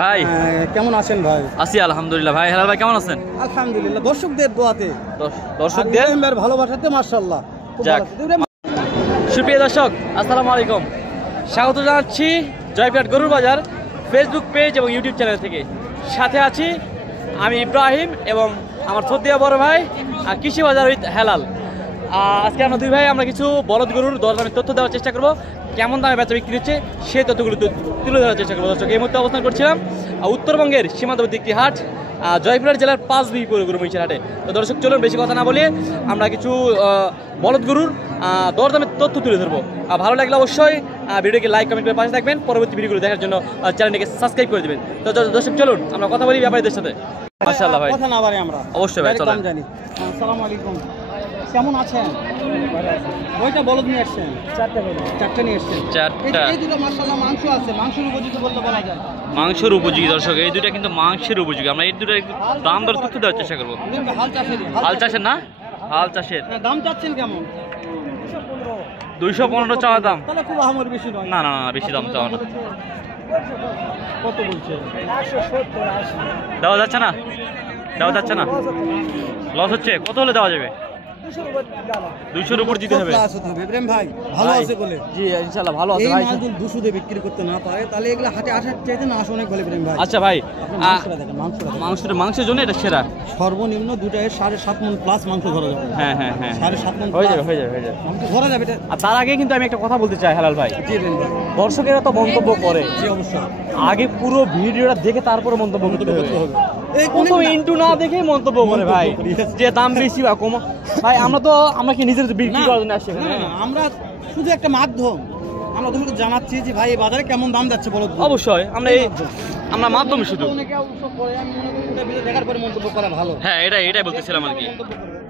ভাই কেমন আছেন ভাই? আছি আলহামদুলিল্লাহ। ভাই হেলাল ভাই কেমন আছেন? আলহামদুলিল্লাহ, দর্শকদের দোয়াতে, দর্শকদের ভালোবাসাতে মাশাআল্লাহ। সুপ্রিয় দর্শক আসসালামু আলাইকুম, স্বাগত জানাচ্ছি জয়পুরহাট গরুর বাজার ফেসবুক পেজ এবং ইউটিউব চ্যানেল থেকে। সাথে আছি আমি ইব্রাহিম এবং আমার থদ্দিয়া বড় ভাই কৃষি বাজার উইথ হেলাল। আজকে আমরা দুই ভাই আমরা কিছু বলদ গরুর দরদামের তথ্য দেওয়ার চেষ্টা করবো, কেমন দামে বেচা বিক্রি হচ্ছে সেই তথ্যগুলো তুলে ধরার চেষ্টা করবো। দর্শক এই মুহূর্তে অবস্থান করছিলাম উত্তরবঙ্গের সীমান্তবর্তী একটি হাট, জয়পুরহাট জেলার 5 বি গরু মহিষের হাটে। তো দর্শক চলুন বেশি কথা না বলে আমরা কিছু বলদ গরুর দরদামের তথ্য তুলে ধরবো। ভালো লাগলে অবশ্যই ভিডিওকে লাইক কমেন্ট করে পাশে থাকবেন, পরবর্তী ভিডিওগুলো দেখার জন্য চ্যানেলটিকে সাবস্ক্রাইব করে দেবেন। তো দর্শক চলুন আমরা কথা বলি ব্যাপারীদের সাথে। মাশাআল্লাহ ভাই, কথা না বারে আমরা অবশ্যই ভাই চলেন। আসসালামু আলাইকুম, কেমন আছেন? কয়টা বলদ নিয়ে আসছেন? চারটা নিয়ে আসছেন। এই দুটো মাশাআল্লাহ মাংস আছে, মাংসের উপযোগী বলতে বলা যায়। মাংসের উপযোগী দর্শক, এই দুটো কিন্তু মাংসের উপযোগী। আমরা এই দুটো দাম দর তথ্য দেওয়ার চেষ্টা করবো। হাল চাষের না, হাল চাষের দাম চাচ্ছেন কেমন? 215 চাওয়া দাম। তাহলে খুব আমার বেশি নয়। না না না, বেশি দাম চাওয়া না। কত বলছে? দেওয়া যাচ্ছে না, দেওয়া যাচ্ছে না, লস হচ্ছে। কত হলে দেওয়া যাবে? 200-র উপর দিতে হবে। ইব্রাহিম ভাই ভালো আছে বলে? জি ইনশাআল্লাহ ভালো আছে ভাই। এই মাল 200 দিয়ে বিক্রি করতে না পারে তাহলে এগুলা হাটে আসার চাইতে না আসা অনেক ভালো ইব্রাহিম ভাই। আচ্ছা ভাই, মাংসের জন্য এটা সেরা। সর্বনিম্ন দুটায় 7.5 মণ প্লাস মাংস ধরা যাবে। হ্যাঁ হ্যাঁ হ্যাঁ, 7.5 মণ হয়ে যাবে হয়ে যাবে হয়ে যাবে, মাংস ধরা যাবে। আর তার আগে কিন্তু আমি একটা কথা বলতে চাই হেলাল ভাই। জি ভাই, দর্শকেরা তো মন্তব্য করে। জি অবশ্যই, আগে পুরো ভিডিওটা দেখে তারপরে মন্তব্য করতে হবে। এই কোনো ইন্টু না দেখে মন্তব্য করে ভাই যে দাম বেশি বা কম। ভাই আমরা কি নিজের বিক্রি করার জন্য আসছি? আমরা শুধু একটা মাধ্যম, আমরা তোমাকে জানাচ্ছি যে ভাই এই বাজারে কেমন দাম যাচ্ছে বলো। অবশ্যই আমরা মাধ্যম শুধু। দেখার পরে মন্তব্য করা ভালো। হ্যাঁ এটাই বলতেছিলাম আর কি।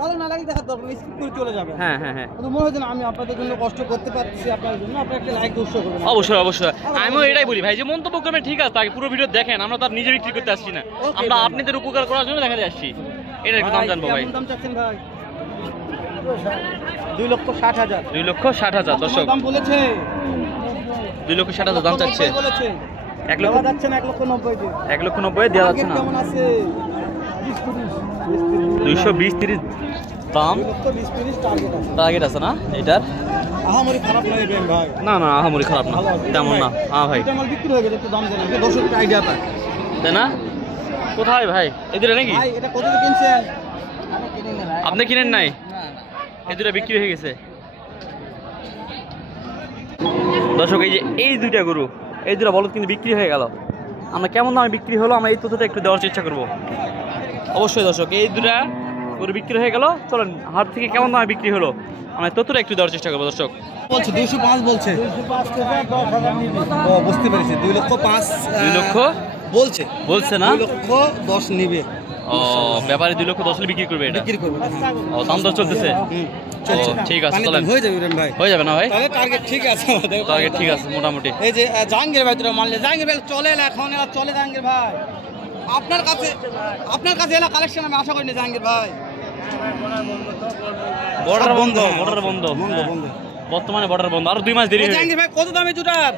ভালো না লাগলে দেখার দরকার, স্কিপ করে চলে যাবে। হ্যাঁ হ্যাঁ হ্যাঁ, মনে হয় না আমি আপনাদের জন্য কষ্ট করতে পারছি, আপনাদের জন্য আপনারা একটা লাইক উৎসাহ করবেন। অবশ্যই অবশ্যই, আমিও এটাই বলি ভাই যে মন্তব্য করবেন ঠিক আছে, তাকে পুরো ভিডিও দেখেন। আমরা তার নিজে বিক্রি করতে আসছি না, আমরা আপনাদের উপকার করার জন্য দেখাতে আসছি। এটার একটু দাম জানবো ভাই। কেমন দাম চাচ্ছেন ভাই? 2,60,000। 2,60,000 দর্শক দাম বলেছে। 2,60,000 দাম চাচ্ছে। 1 লক্ষ যাচ্ছে না, 1,90,000 দিয়ে। 1,90,000 দেওয়া যাচ্ছে না। কেমন আছে? 220-30 দাম। 220-30 টার্গেট আছে না এটার? আহামরি খারাপ নয় ইব্রাহিম ভাই। না না, আহামরি খারাপ না, তেমন না। হ্যাঁ ভাই, এটা মাল বিক্রি হয়ে গেছে, একটু দাম দেন, দর্শকদের আইডিয়া পায় তাই না? কোথায় ভাই এদের নাকি? ভাই এটা কত দিয়ে কিনছেন? আপনি কিনেন নাই? এই দুটো বিক্রি হয়ে গেছে দর্শক। এই দুইটা গরু, এই দুটো বলদ কিন্তু বিক্রি হয়ে গেল। আমরা কেমন দামে বিক্রি হলো আমরা এই তথ্যটা একটু দেওয়ার চেষ্টা করব। অবশ্যই দর্শক, এই দুটা গরু বিক্রি হয়ে গেল। চলেন হাট থেকে কেমন দামে বিক্রি হলো আমরা তথ্যটা একটু দেওয়ার চেষ্টা করবো। দর্শক বলছে 205 বলছে। 205 বুঝতে পেরেছি। 2,05,000 বলছে না, 2,10,000 নিবে। ও ব্যাপারে 2,10,000 বিক্রি করবে, এটা বিক্রি করবে। ও দাম দর চলতেছে। ঠিক আছে চলেন, হয়ে যাবে ভাই। হয়ে যাবে না ভাই? তাহলে টার্গেট ঠিক আছে, টার্গেট ঠিক আছে মোটামুটি। এই যে জাহাঙ্গীর ভাই তোরা মানলে, জাহাঙ্গীর ভাই চলে না এখন, চলে জাহাঙ্গীর ভাই। আপনার কাছে এলা কালেকশন আমি আশা করিনি জাহাঙ্গীর ভাই। বর্ডার বন্ধ বর্তমানে বর্ডার বন্ধ, আরো 2 মাস দেরি। জাহাঙ্গীর ভাই কত দামে জুটার?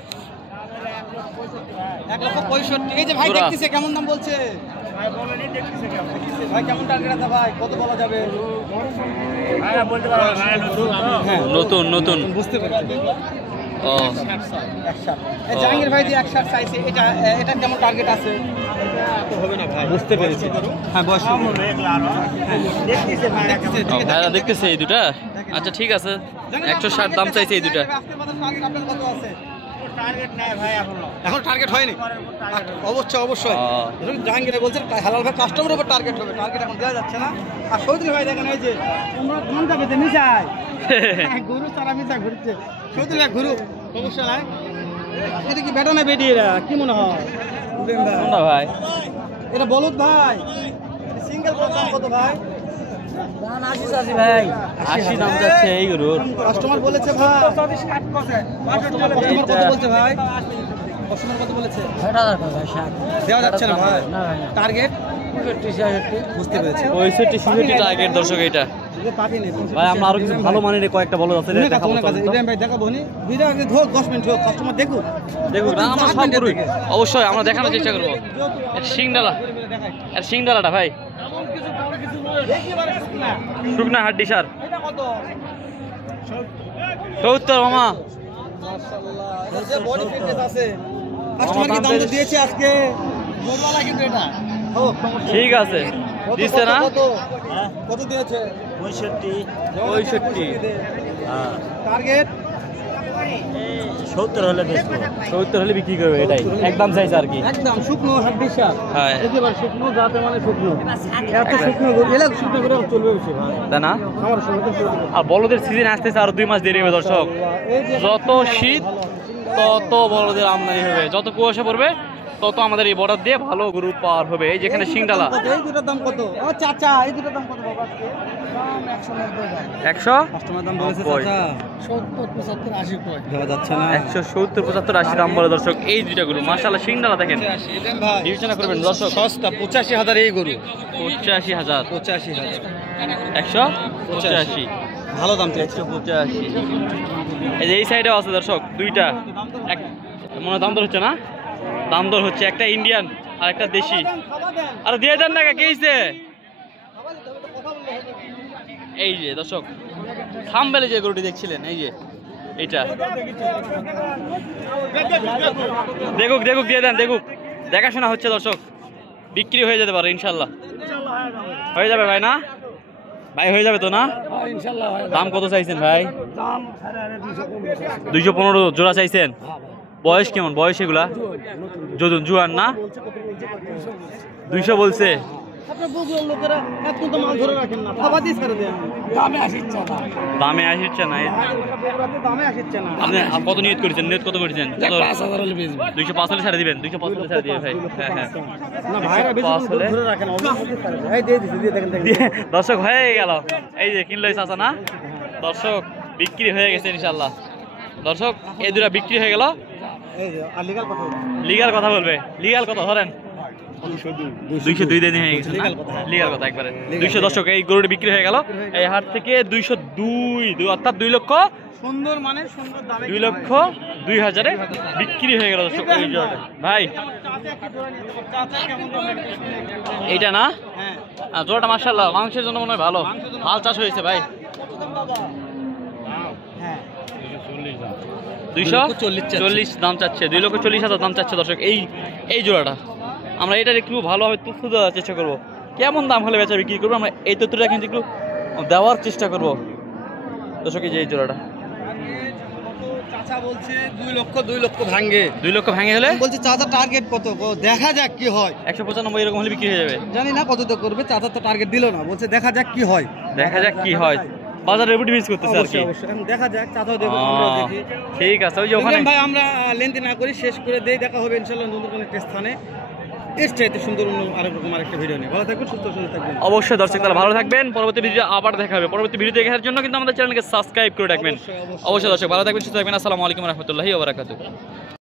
1,65,000। এই যে ভাই দেখতেছে কেমন দাম বলছে ভাই, কেমন টার্গেট আছে ভাই? কত বলা যাবে? নতুন বুঝতে পেরেছি। ও জাহাঙ্গীর ভাই যে 160 চাইছে, এটা কেমন টার্গেট আছে? হবে না ভাই, বুঝতে পেরেছি। হ্যাঁ বয়স দেখতেছে এই দুটা। আচ্ছা ঠিক আছে, 160 দাম চাইছে এই দুটা। এখন টার্গেট হয়নি? অবশ্যই জাহাঙ্গীর বলছে হালাল ভাই কাস্টমারের উপর টার্গেট হবে, টার্গেট এখন দেওয়া যাচ্ছে না। আর সৌদুল ভাই দেখেন, এই যে তোমরা ধান যাবে যে মিশাই গরু তারা মিশা ঘুরছে। সৌদুল ভাই ঘুরুক, সমস্যা নাই। এটা কি বেটা না বেটি? এরা কি মনে হয় ভাই? এটা বলুন ভাই, সিঙ্গেল কত ভাই? 80 দাম যাচ্ছে এই গরুর। কাস্টমার বলেছে ভাই, কাস্টমার কত বলছে ভাই? কাস্টমার কত বলেছে? 60,000 দেওয়া যাচ্ছে না ভাই। টার্গেট 65-66 বুঝতে পেরেছি। 65-66 টার্গেট দর্শক। এটা পাবি না ভাই আমরা আরো কিছু ভালো মানের কয়েকটা বলদ আছে দেখাবো। ইব্রাহিম ভাই দেখাবো নি ভিডিও আগে ধর 10 মিনিট হোক কাস্টমার দেখুক দেখুক না আমরা সব গরু অবশ্যই আমরা দেখানোর চেষ্টা করবো। সিংডালাটা ভাই শুকনা হাড্ডি সার 70 মামা। বডি ফিটনেস আছে কাস্টমার কি দাম দিয়েছে আজকে গরুওয়ালা কিন্তু এটা ঠিক আছে দিচ্ছে না কত দিয়েছে 65 হ্যাঁ টার্গেট 70 হলে বেচবো। 70 হলে বিক্রি করবে এটাই একদম চাইছে আর কি একদম শুকনো হাড্ডি সার হ্যাঁ একেবারে শুকনো যাতে মানে শুকনো এত শুকনো গরু এলা শুকনো করে চলবে বেশি ভাই তাই না? আমার সঙ্গে তো আর বলদের সিজন আসতেছে আরো 2 মাস দেরি হবে দর্শক। যত শীত তত বলদের আমদানি হবে, যত কুয়াশা পড়বে তত আমাদের এই বর্ডার দিয়ে ভালো গরু পার হবে। এই যেখানে সিংডালা এই দুটোর দাম কত? ও চাচা এই দুটোর দাম কত বাবা আজকে? দাম 190 100 কাস্টমার দাম বলেছে চাচা 70 75 80 কয় দেওয়া যাচ্ছে না 170 75 80 দাম বলে দর্শক। এই দুইটা গরু মাশাআল্লাহ সিংডালা দেখেন বিবেচনা করবেন দর্শক। সস্তা 85000 এই গরু 85000 85000 185 ভালো দাম চাইছে 185। এই যে এই সাইডেও আছে দর্শক দুইটা, এক মনে দাম দর হচ্ছে না, দাম দর হচ্ছে একটা ইন্ডিয়ান আর একটা দেশি। আর দিয়ে দেন না কে হইছে? এই যে দর্শক থাম্বেলে যে গরুটি দেখছিলেন এই যে এইটা দেখুক দেখুক দিয়ে দেন দেখুক, দেখাশোনা হচ্ছে দর্শক, বিক্রি হয়ে যেতে পারে ইনশাল্লাহ। হয়ে যাবে ভাই না ভাই? হয়ে যাবে তো না? দাম কত চাইছেন ভাই? 215 জোড়া চাইছেন। বয়স কেমন? বয়স এগুলা যদুন জুয়ান না? 200 বলছে। দামে আসছে না। আপনি কত নিয়ত করেছেন? নিয়ত কত করেছেন? 205 হলে ছাড়ে দিবেন। 205 হলে ছাড়ে দিবেন ভাই। হ্যাঁ হ্যাঁ দর্শক হয়ে গেল। এই যে কিনলই চাচা না দর্শক, বিক্রি হয়ে গেছে ইনশাল্লাহ। দর্শক এই দুটা বিক্রি হয়ে গেল। লিগাল কথা বলবে, লিগাল কথা ধরেন 202 দিন হয়ে গেছে লিগাল কথা একবারে 200। দর্শক এই গরুটি বিক্রি হয়ে গেল এই হাট থেকে 202 অর্থাৎ 2 লক্ষ সুন্দর মানে সুন্দর দামে 2,02,000 বিক্রি হয়ে গেল দর্শক। এই জোড়াটা ভাই এইটা না? হ্যাঁ জোড়াটা মাশাআল্লাহ মাংসের জন্য মনে হয় ভালো, হাল চাষ হয়েছে ভাই। 240 দাম চাচ্ছে, 2,40,000 দাম চাচ্ছে দর্শক এই জোড়াটা। আমরা এটা একটু ভালোভাবে তথ্য দেওয়ার চেষ্টা করবো, কেমন দাম হলে বেচা বিক্রি করবো আমরা এই তথ্যটা কিন্তু একটু দেওয়ার চেষ্টা করবো দর্শক। এই যে এই জোড়াটা চাচা বলছে 2 লক্ষ ভাঙে। 2 লক্ষ ভাঙে হলে বলছে চাচা টার্গেট কত? দেখা যাক কি হয়। 195 এরকম হলে বিক্রি হয়ে যাবে। জানি না কত তো করবে, চাচা তো টার্গেট দিল না, বলছে দেখা যাক কি হয়। দেখা যাক কি হয়, বাজারে রেপুটি মিস করতেছে আর কি। এখন দেখা যাক, চাচাও দেখো আমরাও দেখি। ঠিক আছে ওই যে ওখানে ভাই আমরা লেনদেন না করি, শেষ করে দেই, দেখা হবে ইনশাআল্লাহ নতুন কোনো একটা স্থানে। এর চাইতে সুন্দর অন্য আরেকরকম আরেকটা ভিডিও নিয়ে ভালো থাকবেন, সুস্থ থাকবেন। অবশ্যই দর্শক তাহলে ভালো থাকবেন। পরবর্তী ভিডিও আবার দেখা হবে। পরবর্তী ভিডিও দেখার জন্য কিন্তু আমাদের চ্যানেলকে সাবস্ক্রাইব করে রাখবেন। অবশ্যই দর্শক ভালো থাকবেন, সুস্থ থাকবেন। আসসালামু আলাইকুম রহমতুল্লাহি ওয়া বারাকাতুহু।